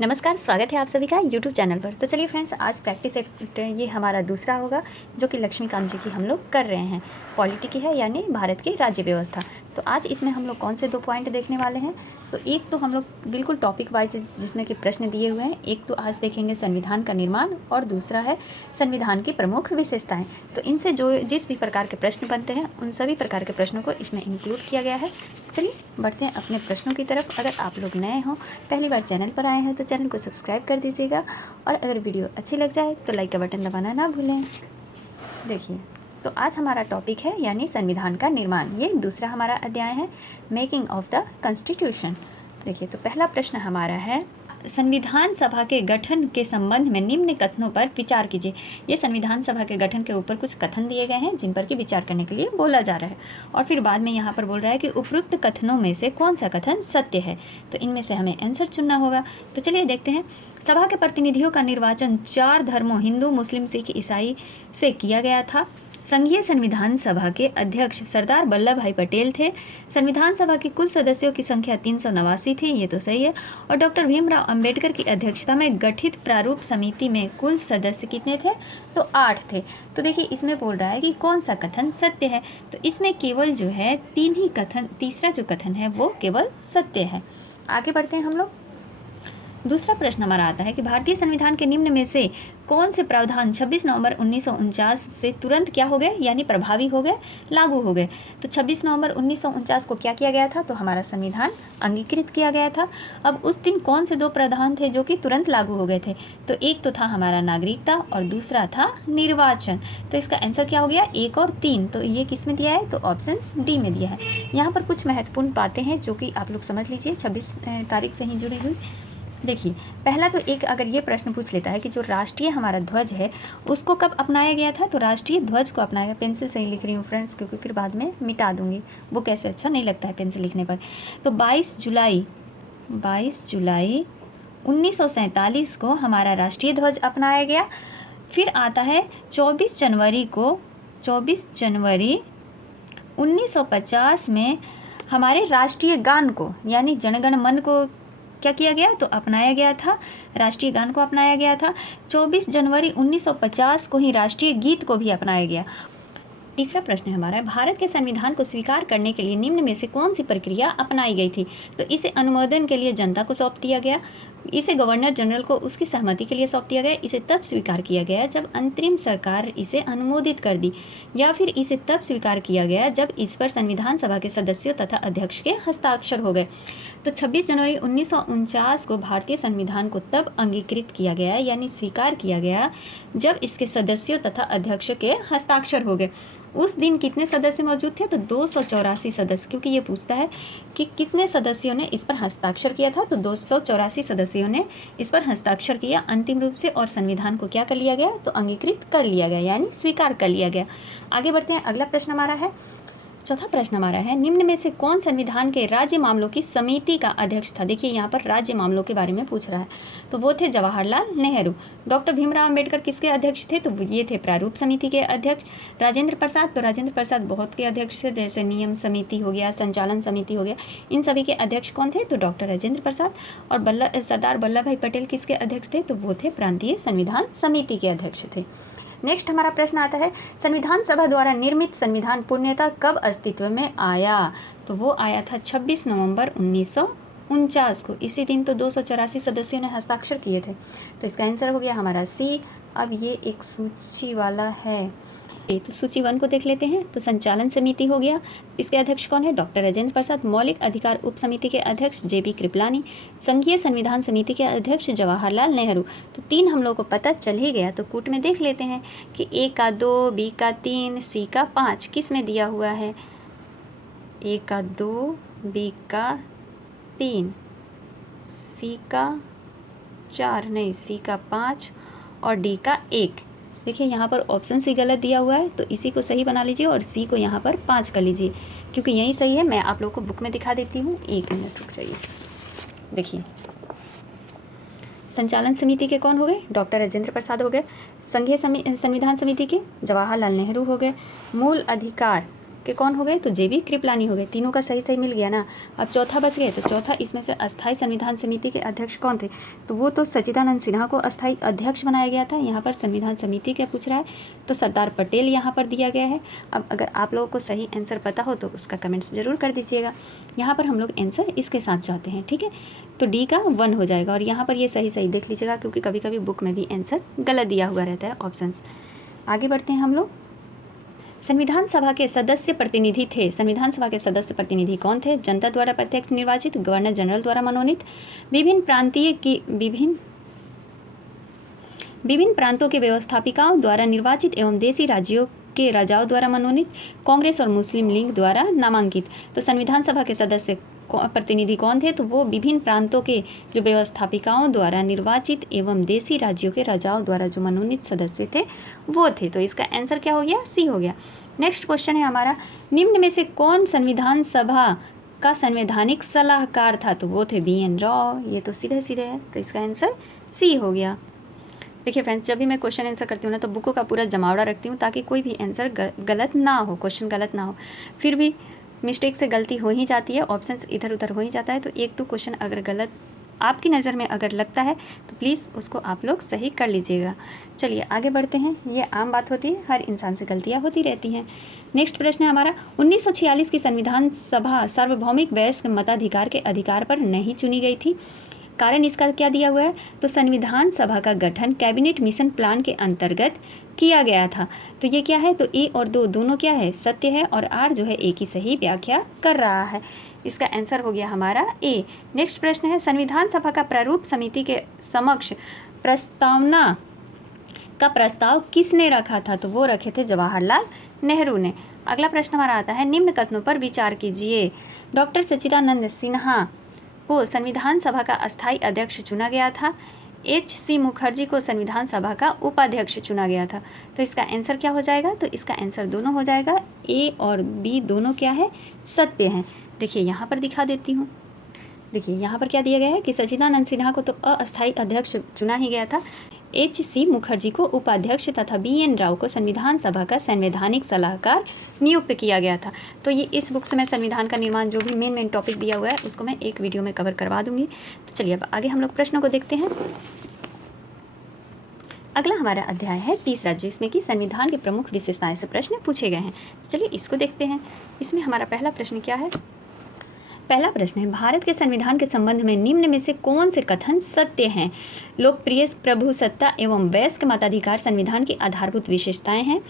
नमस्कार, स्वागत है आप सभी का यूट्यूब चैनल पर। तो चलिए फ्रेंड्स, आज प्रैक्टिस सेट ये हमारा दूसरा होगा जो कि लक्ष्मीकांत जी की हम लोग कर रहे हैं। पॉलिटी की है, यानी भारत की राज्य व्यवस्था। तो आज इसमें हम लोग कौन से 2 पॉइंट देखने वाले हैं। तो एक तो हम लोग बिल्कुल टॉपिक वाइज जिसमें कि प्रश्न दिए हुए हैं। एक तो आज देखेंगे संविधान का निर्माण और दूसरा है संविधान की प्रमुख विशेषताएँ। तो इनसे जो जिस भी प्रकार के प्रश्न बनते हैं उन सभी प्रकार के प्रश्नों को इसमें इंक्लूड किया गया है। चलिए बढ़ते हैं अपने प्रश्नों की तरफ। अगर आप लोग नए हों, पहली बार चैनल पर आए हैं तो चैनल को सब्सक्राइब कर दीजिएगा और अगर वीडियो अच्छी लग जाए तो लाइक का बटन दबाना ना भूलें। देखिए, तो आज हमारा टॉपिक है यानी संविधान का निर्माण। ये दूसरा हमारा अध्याय है, मेकिंग ऑफ द कॉन्स्टिट्यूशन। देखिए, तो पहला प्रश्न हमारा है, संविधान सभा के गठन के संबंध में निम्न कथनों पर विचार कीजिए। ये संविधान सभा के गठन के ऊपर कुछ कथन दिए गए हैं जिन पर कि विचार करने के लिए बोला जा रहा है। और फिर बाद में यहाँ पर बोल रहा है कि उपरोक्त कथनों में से कौन सा कथन सत्य है। तो इनमें से हमें आंसर चुनना होगा। तो चलिए देखते हैं। सभा के प्रतिनिधियों का निर्वाचन 4 धर्मों हिंदू, मुस्लिम, सिख, ईसाई से किया गया था। संघीय संविधान सभा के अध्यक्ष सरदार वल्लभ भाई पटेल थे। संविधान सभा की कुल सदस्यों की संख्या 389 थी, ये तो सही है। और डॉक्टर भीमराव अंबेडकर की अध्यक्षता में गठित प्रारूप समिति में कुल सदस्य कितने थे? तो 8 थे। तो देखिए, इसमें बोल रहा है कि कौन सा कथन सत्य है। तो इसमें केवल जो है 3 ही कथन, तीसरा जो कथन है वो केवल सत्य है। आगे बढ़ते हैं हम लोग। दूसरा प्रश्न हमारा आता है कि भारतीय संविधान के निम्न में से कौन से प्रावधान 26 नवंबर 1949 से तुरंत क्या हो गए, यानी प्रभावी हो गए, लागू हो गए। तो 26 नवंबर 1949 को क्या किया गया था? तो हमारा संविधान अंगीकृत किया गया था। अब उस दिन कौन से 2 प्रावधान थे जो कि तुरंत लागू हो गए थे? तो एक तो था हमारा नागरिकता और दूसरा था निर्वाचन। तो इसका आंसर क्या हो गया? 1 और 3। तो ये किस में दिया है? तो ऑप्शन डी में दिया है। यहाँ पर कुछ महत्वपूर्ण बातें हैं जो कि आप लोग समझ लीजिए, 26 तारीख से ही जुड़ी हुई। देखिए, पहला तो एक अगर ये प्रश्न पूछ लेता है कि जो राष्ट्रीय हमारा ध्वज है उसको कब अपनाया गया था। तो राष्ट्रीय ध्वज को अपनाया गया, पेंसिल से ही लिख रही हूँ फ्रेंड्स क्योंकि फिर बाद में मिटा दूंगी, वो कैसे अच्छा नहीं लगता है पेंसिल लिखने पर। तो 22 जुलाई 1947 को हमारा राष्ट्रीय ध्वज अपनाया गया। फिर आता है 24 जनवरी 1950 में हमारे राष्ट्रीय गान को यानी जनगण मन को क्या किया गया? तो अपनाया गया था, राष्ट्रीय गान को अपनाया गया था। 24 जनवरी 1950 को ही राष्ट्रीय गीत को भी अपनाया गया। तीसरा प्रश्न हमारा है, भारत के संविधान को स्वीकार करने के लिए निम्न में से कौन सी प्रक्रिया अपनाई गई थी? तो इसे अनुमोदन के लिए जनता को सौंप दिया गया, इसे गवर्नर जनरल को उसकी सहमति के लिए सौंप दिया गया, इसे तब स्वीकार किया गया जब अंतरिम सरकार इसे अनुमोदित कर दी, या फिर इसे तब स्वीकार किया गया जब इस पर संविधान सभा के सदस्यों तथा अध्यक्ष के हस्ताक्षर हो गए। तो 26 जनवरी 1949 को भारतीय संविधान को तब अंगीकृत किया गया यानी स्वीकार किया गया जब इसके सदस्यों तथा अध्यक्ष के हस्ताक्षर हो गए। उस दिन कितने सदस्य मौजूद थे? तो 284 सदस्य, क्योंकि ये पूछता है कि कितने सदस्यों ने इस पर हस्ताक्षर किया था। तो 284 सदस्यों ने इस पर हस्ताक्षर किया अंतिम रूप से और संविधान को क्या कर लिया गया? तो अंगीकृत कर लिया गया यानी स्वीकार कर लिया गया। आगे बढ़ते हैं। अगला प्रश्न हमारा है, चौथा प्रश्न हमारा है, निम्न में से कौन संविधान के राज्य मामलों की समिति का अध्यक्ष था? देखिए, यहाँ पर राज्य मामलों के बारे में पूछ रहा है। तो वो थे जवाहरलाल नेहरू। डॉक्टर भीमराव अंबेडकर किसके अध्यक्ष थे? तो ये थे प्रारूप समिति के अध्यक्ष। राजेंद्र प्रसाद, तो राजेंद्र प्रसाद बहुत के अध्यक्ष थे, जैसे नियम समिति हो गया, संचालन समिति हो गया, इन सभी के अध्यक्ष कौन थे? तो डॉक्टर राजेंद्र प्रसाद। और सरदार वल्लभ भाई पटेल किसके अध्यक्ष थे? तो वो थे प्रांतीय संविधान समिति के अध्यक्ष थे। नेक्स्ट हमारा प्रश्न आता है, संविधान सभा द्वारा निर्मित संविधान पूर्णतः कब अस्तित्व में आया? तो वो आया था 26 नवंबर 1949 को। इसी दिन तो 284 सदस्यों ने हस्ताक्षर किए थे। तो इसका आंसर हो गया हमारा सी। अब ये एक सूची वाला है, तो सूची 1 को देख लेते हैं। तो संचालन समिति हो गया, इसके अध्यक्ष कौन है? डॉक्टर राजेंद्र प्रसाद। मौलिक अधिकार उप समिति के अध्यक्ष JB कृपलानी। संघीय संविधान समिति के अध्यक्ष जवाहरलाल नेहरू। तो 3 हम लोग को पता चल ही गया। तो कूट में देख लेते हैं कि A का 2, B का 3, C का 5 किस में दिया हुआ है? A का 2, B का 3, C का 4 नहीं, C का 5 और D का 1। देखिए, यहाँ पर ऑप्शन सी गलत दिया हुआ है, तो इसी को सही बना लीजिए और सी को यहाँ पर 5 कर लीजिए, क्योंकि यही सही है। मैं आप लोग को बुक में दिखा देती हूँ, 1 मिनट रुक जाइए। देखिए, संचालन समिति के कौन हो गए? डॉक्टर राजेंद्र प्रसाद हो गए। संघीय संविधान समिति के जवाहरलाल नेहरू हो गए। मूल अधिकार आपके कौन हो गए, तो JB कृपलानी हो गए। तीनों का सही सही मिल गया ना। अब चौथा बच गए, तो चौथा इसमें से अस्थाई संविधान समिति के अध्यक्ष कौन थे, तो वो तो सच्चिदानंद सिन्हा को अस्थाई अध्यक्ष बनाया गया था। यहाँ पर संविधान समिति क्या पूछ रहा है, तो सरदार पटेल यहाँ पर दिया गया है। अब अगर आप लोगों को सही आंसर पता हो तो उसका कमेंट्स ज़रूर कर दीजिएगा। यहाँ पर हम लोग आंसर इसके साथ चाहते हैं, ठीक है, तो D का 1 हो जाएगा। और यहाँ पर ये सही सही देख लीजिएगा, क्योंकि कभी कभी बुक में भी आंसर गलत दिया हुआ रहता है ऑप्शंस। आगे बढ़ते हैं हम लोग। संविधान सभा के सदस्य प्रतिनिधि थे, संविधान सभा के सदस्य प्रतिनिधि कौन थे, जनता द्वारा प्रत्यक्ष निर्वाचित, गवर्नर जनरल द्वारा मनोनीत, विभिन्न प्रांतों के व्यवस्थापिकाओं द्वारा निर्वाचित एवं देशी राज्यों के राजाओं द्वारा मनोनीत, कांग्रेस और मुस्लिम लीग द्वारा नामांकित। तो संविधान सभा के सदस्य प्रतिनिधि कौन थे, तो वो विभिन्न प्रांतों के जो व्यवस्थापिकाओं द्वारा निर्वाचित एवं देशी राज्यों के राजाओं द्वारा जो मनोनीत सदस्य थे वो थे। तो इसका आंसर क्या हो गया, सी हो गया। नेक्स्ट क्वेश्चन है हमारा, निम्न में से कौन संविधान सभा का संवैधानिक सलाहकार था, तो वो थे BN राव। ये तो सीधे सीधे है, तो इसका आंसर सी हो गया। देखिए फ्रेंड्स, जब भी मैं क्वेश्चन आंसर करती हूँ ना तो बुकों का पूरा जमावड़ा रखती हूँ ताकि कोई भी आंसर गलत ना हो, क्वेश्चन गलत ना हो। फिर भी मिस्टेक से गलती हो ही जाती है, ऑप्शंस इधर उधर हो ही जाता है, तो एक दो क्वेश्चन अगर गलत आपकी नज़र में अगर लगता है तो प्लीज़ उसको आप लोग सही कर लीजिएगा। चलिए आगे बढ़ते हैं, ये आम बात होती है, हर इंसान से गलतियाँ होती रहती हैं। नेक्स्ट प्रश्न है हमारा, 1946 की संविधान सभा सार्वभौमिक वयस्क मताधिकार के अधिकार पर नहीं चुनी गई थी। कारण इसका क्या दिया हुआ है, तो संविधान सभा का गठन कैबिनेट मिशन प्लान के अंतर्गत किया गया था। तो ये क्या है, तो A और 2 दोनों क्या है, सत्य है, और R जो है A की सही व्याख्या कर रहा है। इसका आंसर हो गया हमारा A। नेक्स्ट प्रश्न है, संविधान सभा का प्रारूप समिति के समक्ष प्रस्तावना का प्रस्ताव किसने रखा था, तो वो रखे थे जवाहरलाल नेहरू ने। अगला प्रश्न हमारा आता है, निम्न कथनों पर विचार कीजिए। डॉक्टर सच्चिदानंद सिन्हा को संविधान सभा का अस्थायी अध्यक्ष चुना गया था, HC मुखर्जी को संविधान सभा का उपाध्यक्ष चुना गया था। तो इसका आंसर क्या हो जाएगा, तो इसका आंसर दोनों हो जाएगा, A और B दोनों क्या है, सत्य हैं। देखिए यहाँ पर दिखा देती हूँ, देखिए यहाँ पर क्या दिया गया है कि सच्चिदानंद सिन्हा को तो अस्थायी अध्यक्ष चुना ही गया था, HC मुखर्जी को उपाध्यक्ष तथा BN राव को संविधान सभा का संवैधानिक सलाहकार नियुक्त किया गया था। तो ये इस बुक से मैं संविधान का निर्माण जो भी मेन टॉपिक दिया हुआ है उसको मैं एक वीडियो में कवर करवा दूंगी। तो चलिए अब आगे हम लोग प्रश्नों को देखते हैं। अगला हमारा अध्याय है तीसरा, जिसमें कि संविधान के प्रमुख विशेषताएं से प्रश्न पूछे गए हैं। चलिए इसको देखते हैं। इसमें हमारा पहला प्रश्न क्या है, पहला प्रश्न है, भारत के संविधान के संबंध में निम्न में से कौन से कथन सत्य हैं। लोकप्रिय प्रभुसत्ता एवं वयस्क मताधिकार संविधान की आधारभूत विशेषताएं हैं।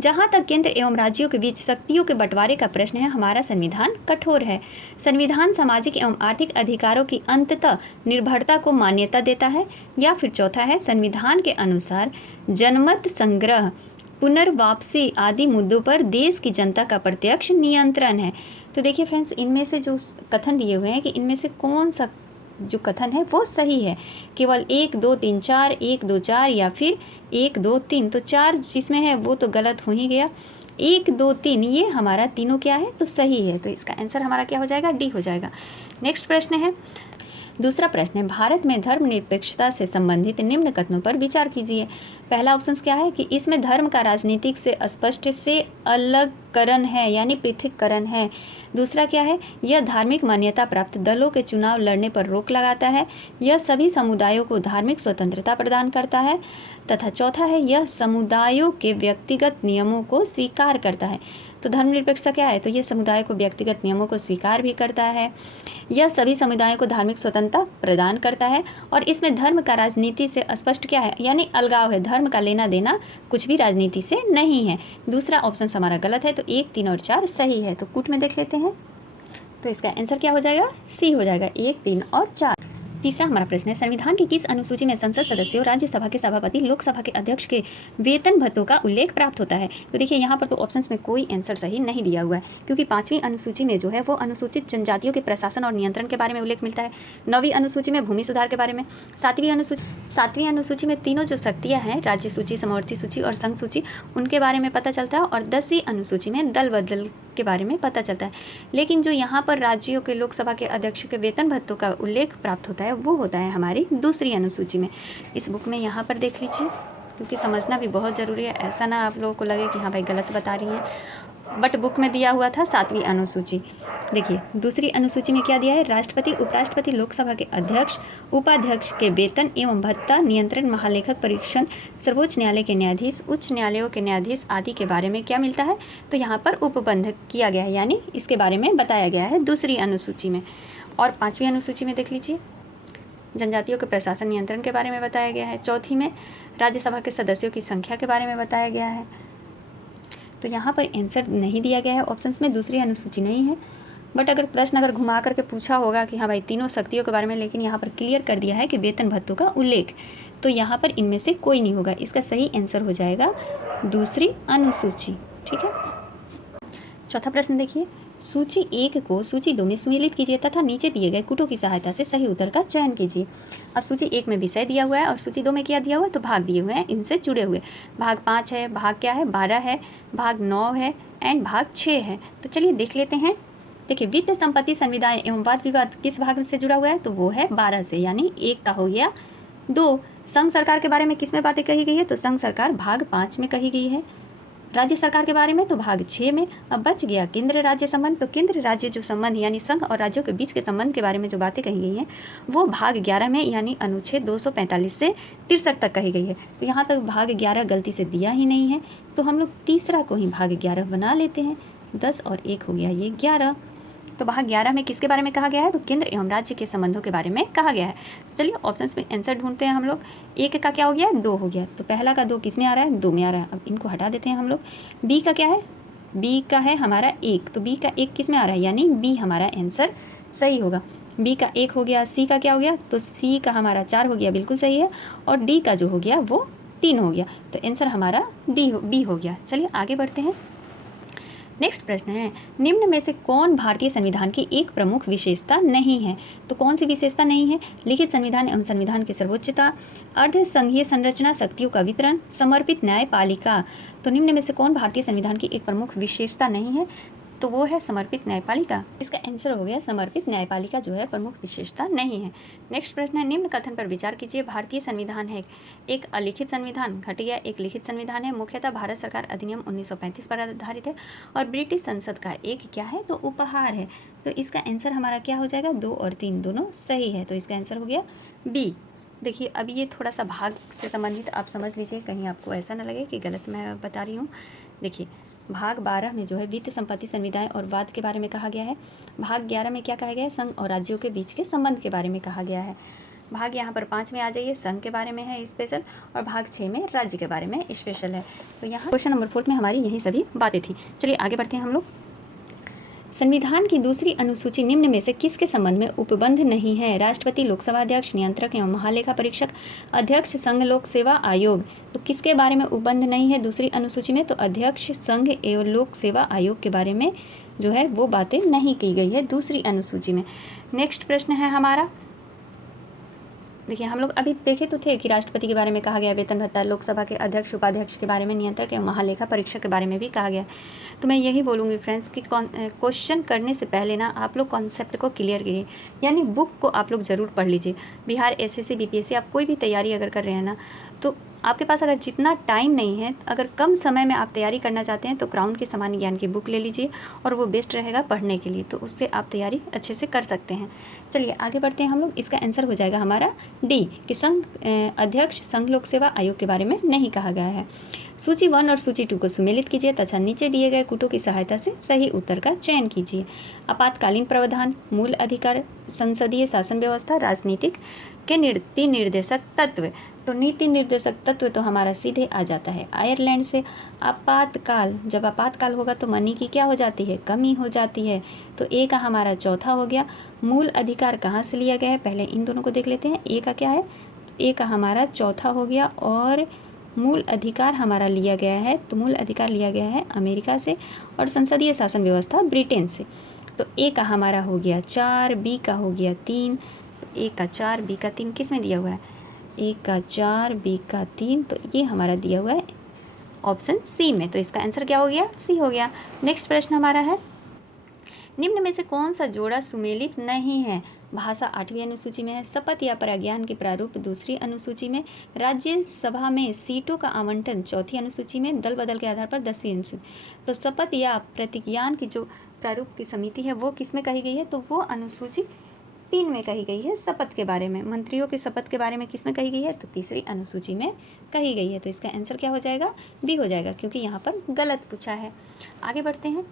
जहां तक केंद्र एवं राज्यों के बीच शक्तियों के बंटवारे का प्रश्न है, हमारा संविधान कठोर है। संविधान सामाजिक एवं आर्थिक अधिकारों की अंततः निर्भरता को मान्यता देता है। या फिर चौथा है, संविधान के अनुसार जनमत संग्रह, पुनर्वापसी आदि मुद्दों पर देश की जनता का प्रत्यक्ष नियंत्रण है। तो देखिए फ्रेंड्स, इनमें से जो कथन दिए हुए हैं कि इनमें से कौन सा जो कथन है वो सही है। केवल 1 2 3 4, 1 2 4 या फिर 1 2 3, तो 4 जिसमें है वो तो गलत हो ही गया। 1 2 3 ये हमारा तीनों क्या है, तो सही है। तो इसका आंसर हमारा क्या हो जाएगा, D हो जाएगा। नेक्स्ट प्रश्न है, दूसरा प्रश्न है, भारत में धर्मनिरपेक्षता से संबंधित निम्न कथनों पर विचार कीजिए। पहला ऑप्शन क्या है कि इसमें धर्म का राजनीतिक से स्पष्ट से अलगकरण है, यानी पृथककरण है। दूसरा क्या है, यह धार्मिक मान्यता प्राप्त दलों के चुनाव लड़ने पर रोक लगाता है। यह सभी समुदायों को धार्मिक स्वतंत्रता प्रदान करता है। तथा चौथा है, यह समुदायों के व्यक्तिगत नियमों को स्वीकार करता है। तो धर्मनिरपेक्षता क्या है, तो ये समुदाय को व्यक्तिगत नियमों को स्वीकार भी करता है। यह सभी समुदायों को धार्मिक स्वतंत्रता प्रदान करता है। और इसमें धर्म का राजनीति से स्पष्ट क्या है, यानी अलगाव है। धर्म का लेना देना कुछ भी राजनीति से नहीं है। दूसरा ऑप्शन हमारा गलत है, तो 1 3 और 4 सही है। तो कूट में देख लेते हैं, तो इसका आंसर क्या हो जाएगा, C हो जाएगा, 1 3 और 4। तीसरा हमारा प्रश्न है, संविधान की किस अनुसूची में संसद सदस्यों, राज्यसभा के सभापति, लोकसभा के अध्यक्ष के वेतन भत्तों का उल्लेख प्राप्त होता है। तो देखिए यहाँ पर तो ऑप्शंस में कोई आंसर सही नहीं दिया हुआ है, क्योंकि 5वीं अनुसूची में जो है वो अनुसूचित जनजातियों के प्रशासन और नियंत्रण के बारे में उल्लेख मिलता है। 9वीं अनुसूची में भूमि सुधार के बारे में, 7वीं अनुसूची में तीनों जो शक्तियाँ हैं, राज्य सूची, समवर्ती सूची और संघ सूची, उनके बारे में पता चलता है। और 10वीं अनुसूची में दल बदल के बारे में पता चलता है। लेकिन जो यहाँ पर राज्यों के लोकसभा के अध्यक्ष के वेतन भत्तों का उल्लेख प्राप्त होता है वो होता है हमारी 2री अनुसूची में। इस बुक में यहाँ पर देख लीजिए, क्योंकि समझना भी बहुत ज़रूरी है। ऐसा ना आप लोगों को लगे कि हाँ भाई गलत बता रही हैं। बट बुक में दिया हुआ था 7वीं अनुसूची। देखिए दूसरी अनुसूची में क्या दिया है, राष्ट्रपति, उपराष्ट्रपति, लोकसभा के अध्यक्ष, उपाध्यक्ष के वेतन एवं भत्ता, नियंत्रण, महालेखक परीक्षण, सर्वोच्च न्यायालय के न्यायाधीश, उच्च न्यायालयों के न्यायाधीश आदि के बारे में क्या मिलता है, तो यहाँ पर उपबंध किया गया है, यानी इसके बारे में बताया गया है दूसरी अनुसूची में। और 5वीं अनुसूची में देख लीजिए, जनजातियों के प्रशासन नियंत्रण के बारे में बताया गया है। चौथी में राज्यसभा के सदस्यों की संख्या के बारे में बताया गया है। तो यहाँ पर आंसर नहीं दिया गया है, ऑप्शंस में दूसरी अनुसूची नहीं है। बट अगर प्रश्न अगर घुमा करके पूछा होगा कि हाँ भाई तीनों शक्तियों के बारे में, लेकिन यहाँ पर क्लियर कर दिया है कि वेतन भत्तों का उल्लेख, तो यहाँ पर इनमें से कोई नहीं होगा। इसका सही आंसर हो जाएगा दूसरी अनुसूची। ठीक है, चौथा प्रश्न देखिए, सूची 1 को सूची 2 में सुमेलित कीजिए तथा नीचे दिए गए कूटों की सहायता से सही उत्तर का चयन कीजिए। अब सूची 1 में विषय दिया हुआ है और सूची 2 में क्या दिया हुआ है, तो भाग दिए हुए हैं इनसे जुड़े हुए। भाग 5 है, भाग क्या है 12 है, भाग 9 है एंड भाग 6 है। तो चलिए देख लेते हैं। देखिए वित्त, संपत्ति, संविदाएं एवं वाद विवाद किस भाग से जुड़ा हुआ है, तो वो है 12 से, यानी 1 का हो गया 2। संघ सरकार के बारे में किस में बातें कही गई है, तो संघ सरकार भाग 5 में कही गई है। राज्य सरकार के बारे में तो भाग 6 में। अब बच गया केंद्र राज्य संबंध, तो केंद्र राज्य जो संबंध यानी संघ और राज्यों के बीच के संबंध के बारे में जो बातें कही गई हैं वो भाग 11 में, यानी अनुच्छेद 245 से 63 तक कही गई है। तो यहाँ तक भाग 11 गलती से दिया ही नहीं है, तो हम लोग तीसरा को ही भाग 11 बना लेते हैं। 10 और 1 हो गया ये 11। तो भाग 11 में किसके बारे में कहा गया है, तो केंद्र एवं राज्य के संबंधों के बारे में कहा गया है। चलिए ऑप्शंस में आंसर ढूंढते हैं हम लोग। 1 का क्या हो गया, 2 हो गया, तो पहला का 2 किस में आ रहा है, 2 में आ रहा है। अब इनको हटा देते हैं हम लोग। बी का क्या है, बी का है हमारा 1, तो बी का 1 किस में आ रहा है, यानी बी हमारा आंसर सही होगा। बी का 1 हो गया। सी का क्या हो गया, तो सी का हमारा 4 हो गया, बिल्कुल सही है। और डी का जो हो गया वो 3 हो गया, तो आंसर हमारा बी हो गया। चलिए आगे बढ़ते हैं। नेक्स्ट प्रश्न है, निम्न में से कौन भारतीय संविधान की एक प्रमुख विशेषता नहीं है, तो कौन सी विशेषता नहीं है, लिखित संविधान एवं संविधान की सर्वोच्चता, अर्ध संघीय संरचना, शक्तियों का वितरण, समर्पित न्यायपालिका। तो निम्न में से कौन भारतीय संविधान की एक प्रमुख विशेषता नहीं है, तो वो है समर्पित न्यायपालिका। इसका आंसर हो गया समर्पित न्यायपालिका जो है प्रमुख विशेषता नहीं है। नेक्स्ट प्रश्न है, निम्न कथन पर विचार कीजिए। भारतीय संविधान है एक अलिखित संविधान, घटिया एक लिखित संविधान है, मुख्यतः भारत सरकार अधिनियम 1935 पर आधारित है और ब्रिटिश संसद का एक क्या है, तो उपहार है। तो इसका आंसर हमारा क्या हो जाएगा, 2 और 3 दोनों सही है, तो इसका आंसर हो गया बी। देखिए अब ये थोड़ा सा भाग से संबंधित आप समझ लीजिए, कहीं आपको ऐसा ना लगे कि गलत मैं बता रही हूँ। देखिए भाग 12 में जो है वित्त, संपत्ति, संविदाएं और वाद के बारे में कहा गया है। भाग 11 में क्या कहा गया है, संघ और राज्यों के बीच के संबंध के बारे में कहा गया है। भाग यहाँ पर 5 में आ जाइए, संघ के बारे में है स्पेशल, और भाग 6 में राज्य के बारे में स्पेशल है। तो यहाँ क्वेश्चन नंबर 4 में हमारी यही सभी बातें थी। चलिए आगे बढ़ते हैं हम लोग। संविधान की दूसरी अनुसूची निम्न में से किसके संबंध में उपबंध नहीं है, राष्ट्रपति, लोकसभा अध्यक्ष, नियंत्रक एवं महालेखा परीक्षक, अध्यक्ष, संघ लोक सेवा आयोग। तो किसके बारे में उपबंध नहीं है दूसरी अनुसूची में, तो अध्यक्ष, संघ एवं लोक सेवा आयोग के बारे में जो है वो बातें नहीं की गई है दूसरी अनुसूची में। नेक्स्ट प्रश्न है हमारा, देखिए हम लोग अभी देखे तो थे कि राष्ट्रपति के बारे में कहा गया वेतन भत्ता, लोकसभा के अध्यक्ष, उपाध्यक्ष के बारे में, नियंत्रक एवं महालेखा परीक्षक के बारे में भी कहा गया। तो मैं यही बोलूँगी फ्रेंड्स कि क्वेश्चन करने से पहले ना आप लोग कॉन्सेप्ट को क्लियर कीजिए, यानी बुक को आप लोग ज़रूर पढ़ लीजिए। बिहार एसएससी बीपीएससी आप कोई भी तैयारी अगर कर रहे हैं ना, तो आपके पास अगर जितना टाइम नहीं है, अगर कम समय में आप तैयारी करना चाहते हैं तो क्राउन की सामान्य ज्ञान की बुक ले लीजिए और वो बेस्ट रहेगा पढ़ने के लिए, तो उससे आप तैयारी अच्छे से कर सकते हैं। चलिए आगे बढ़ते हैं हम लोग। इसका आंसर हो जाएगा हमारा डी कि संघ अध्यक्ष, संघ लोक सेवा आयोग के बारे में नहीं कहा गया है। सूची 1 और सूची 2 को सुमेलित कीजिए तथा नीचे दिए गए कूटों की सहायता से सही उत्तर का चयन कीजिए। आपातकालीन प्रावधान, मूल अधिकार, संसदीय शासन व्यवस्था, राजनीतिक के नीति निर्देशक तत्व। तो नीति निर्देशक तत्व तो हमारा सीधे आ जाता है आयरलैंड से। आपातकाल, जब आपातकाल होगा तो मनी की क्या हो जाती है, कमी हो जाती है, तो ए का हमारा चौथा हो गया। मूल अधिकार कहाँ से लिया गया है, पहले इन दोनों को देख लेते हैं। ए का क्या है, ए का हमारा चौथा हो गया, और मूल अधिकार हमारा लिया गया है, तो मूल अधिकार लिया गया है अमेरिका से, और संसदीय शासन व्यवस्था ब्रिटेन से। तो ए का हमारा हो गया 4, बी का हो गया 3, तो ए का 4, बी का 3 किस में दिया हुआ है, ए का 4, बी का 3, तो ये हमारा दिया हुआ है ऑप्शन सी में, तो इसका आंसर क्या हो गया, सी हो गया। नेक्स्ट प्रश्न हमारा है, निम्न में से कौन सा जोड़ा सुमेलित नहीं है, भाषा 8वीं अनुसूची में है। शपथ या प्रज्ञान के प्रारूप दूसरी अनुसूची में। राज्यसभा में सीटों का आवंटन चौथी अनुसूची में। दल बदल के आधार पर 10वीं अनुसूची। तो शपथ या प्रतिज्ञान की जो प्रारूप की समिति है वो किस में कही गई है, तो वो अनुसूची 3 में कही गई है। शपथ के बारे में, मंत्रियों के शपथ के बारे में किस में कही गई है, तो तीसरी अनुसूची में कही गई है। तो इसका आंसर क्या हो जाएगा, बी हो जाएगा, क्योंकि यहाँ पर गलत पूछा है। आगे बढ़ते हैं।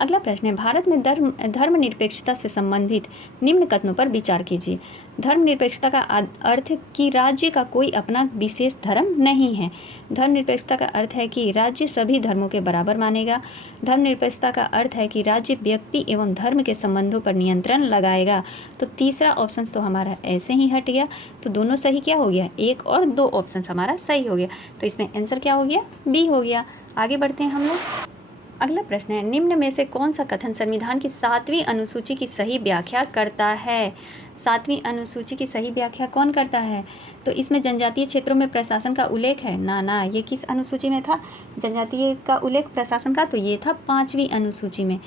अगला प्रश्न है, भारत में धर्मनिरपेक्षता से संबंधित निम्न कथनों पर विचार कीजिए। धर्मनिरपेक्षता का अर्थ कि राज्य का कोई अपना विशेष धर्म नहीं है। धर्मनिरपेक्षता का अर्थ है कि राज्य सभी धर्मों के बराबर मानेगा। धर्मनिरपेक्षता का अर्थ है कि राज्य व्यक्ति एवं धर्म के संबंधों पर नियंत्रण लगाएगा। तो तीसरा ऑप्शन तो हमारा ऐसे ही हट गया, तो दोनों सही क्या हो गया, 1 और 2 ऑप्शन हमारा सही हो गया। तो इसमें आंसर क्या हो गया, बी हो गया। आगे बढ़ते हैं हम लोग। अगला प्रश्न है, निम्न में से कौन सा कथन संविधान की 7वीं अनुसूची की सही व्याख्या करता है। 7वीं अनुसूची की सही व्याख्या कौन करता है, तो इसमें जनजातीय क्षेत्रों में प्रशासन का उल्लेख है ना, ये किस अनुसूची में था, जनजातीय का उल्लेख प्रशासन का, तो ये था 5वीं अनुसूची में,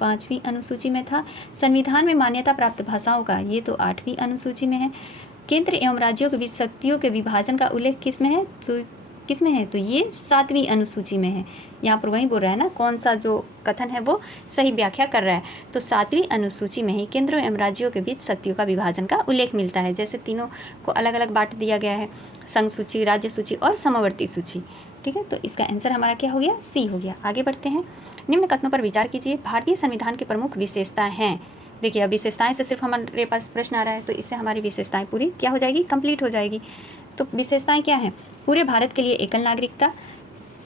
5वीं अनुसूची में था। संविधान में मान्यता प्राप्त भाषाओं का, ये तो 8वीं अनुसूची में है। केंद्र एवं राज्यों के बीच शक्तियों के विभाजन का उल्लेख किस में है, तो किस में है, तो ये 7वीं अनुसूची में है। यहाँ पर वही बोल रहा है ना, कौन सा जो कथन है वो सही व्याख्या कर रहा है, तो 7वीं अनुसूची में ही केंद्र एवं राज्यों के बीच शक्तियों का विभाजन का उल्लेख मिलता है। जैसे तीनों को अलग अलग बांट दिया गया है, संघ सूची, राज्य सूची और समवर्ती सूची। ठीक है, तो इसका आंसर हमारा क्या हो गया, सी हो गया। आगे बढ़ते हैं। निम्न कथनों पर विचार कीजिए। भारतीय संविधान की प्रमुख विशेषताएं हैं। देखिए, अब विशेषताएं से सिर्फ हमारे पास प्रश्न आ रहा है, तो इससे हमारी विशेषताएं पूरी क्या हो जाएगी, कंप्लीट हो जाएगी। तो विशेषताएं क्या हैं, पूरे भारत के लिए एकल नागरिकता,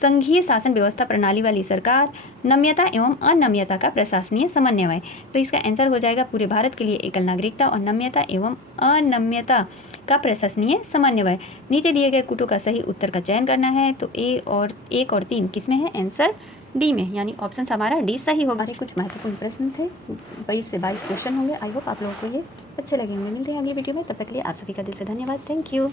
संघीय शासन व्यवस्था प्रणाली वाली सरकार, नम्यता एवं अनम्यता का प्रशासनीय समन्वय। तो इसका आंसर हो जाएगा पूरे भारत के लिए एकल नागरिकता और नम्यता एवं अनम्यता का प्रशासनीय समन्वय। नीचे दिए गए कूटों का सही उत्तर का चयन करना है, तो 1 और 3 किस में है, आंसर डी में, यानी ऑप्शन हमारा डी सही होगा। हमारे कुछ महत्वपूर्ण प्रश्न थे, 22 से 22 क्वेश्चन होंगे। आई होप आप लोगों को ये अच्छे लगेंगे। मिलते हैं अगली वीडियो में, तब तक के लिए आप सभी का दिल से धन्यवाद। Thank you.